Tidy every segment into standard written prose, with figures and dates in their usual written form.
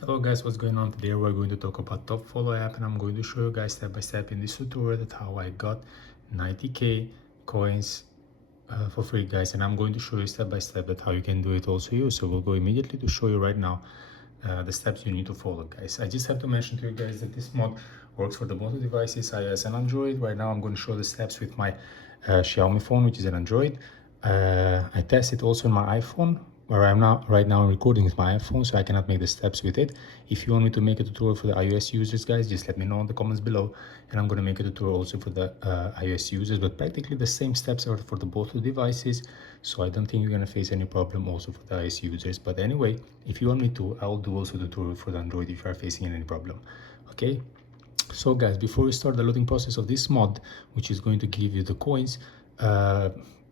Hello guys, what's going on? Today we're going to talk about TopFollow app, and I'm going to show you guys step by step in this tutorial that how I got 90k coins for free, guys. And I'm going to show you step by step that how you can do it also you. So we'll go immediately to show you right now the steps you need to follow, guys. I just have to mention to you guys that this mod works for the both devices, iOS and Android. Right now I'm going to show the steps with my Xiaomi phone, which is an Android. I tested also on my iPhone, where I'm now right now recording with my iPhone, so I cannot make the steps with it. If you want me to make a tutorial for the iOS users, guys, just let me know in the comments below, and I'm going to make a tutorial also for the iOS users. But practically the same steps are for the both devices, so I don't think you're going to face any problem also for the iOS users. But anyway, if you want me to, I will do also the tutorial for the Android if you are facing any problem. Okay, so guys, before we start the loading process of this mod, which is going to give you the coins,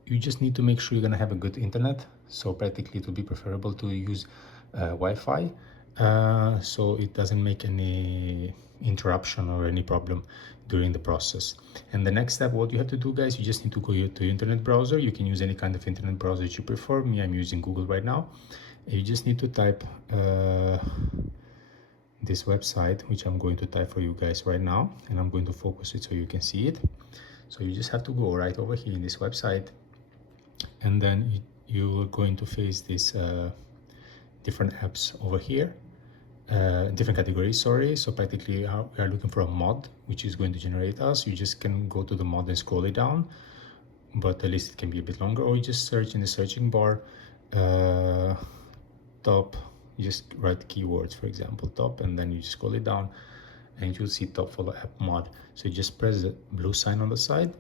you just need to make sure you're going to have a good internet. So practically it will be preferable to use Wi-Fi, so it doesn't make any interruption or any problem during the process. And the next step, what you have to do, guys, you just need to go to your internet browser. You can use any kind of internet browser that you prefer. Me, I'm using Google right now. You just need to type this website, which I'm going to type for you guys right now, and I'm going to focus it so you can see it. So you just have to go right over here in this website, and then you're going to face this different apps over here, different categories, sorry. So practically we are looking for a mod which is going to generate us. You just can go to the mod and scroll it down, but the list can be a bit longer, or you just search in the searching bar top. You just write keywords, for example, top, and then you just scroll it down and you'll see TopFollow app mod. So you just press the blue sign on the side.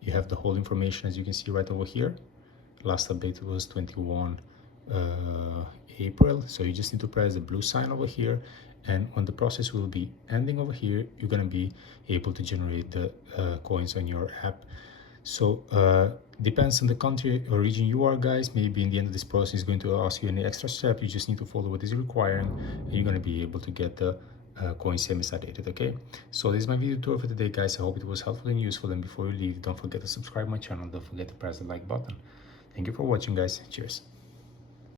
You have the whole information, as you can see right over here. Last update was 21 April. So you just need to press the blue sign over here, and when the process will be ending over here, you're going to be able to generate the coins on your app. So depends on the country or region you are, guys. Maybe in the end of this process is going to ask you any extra step. You just need to follow what is requiring, and you're going to be able to get the coins semi-saturated. Okay, so this is my video tour for today, guys. I hope it was helpful and useful, and before you leave, don't forget to subscribe my channel. Don't forget to press the like button. Thank you for watching, guys. Cheers.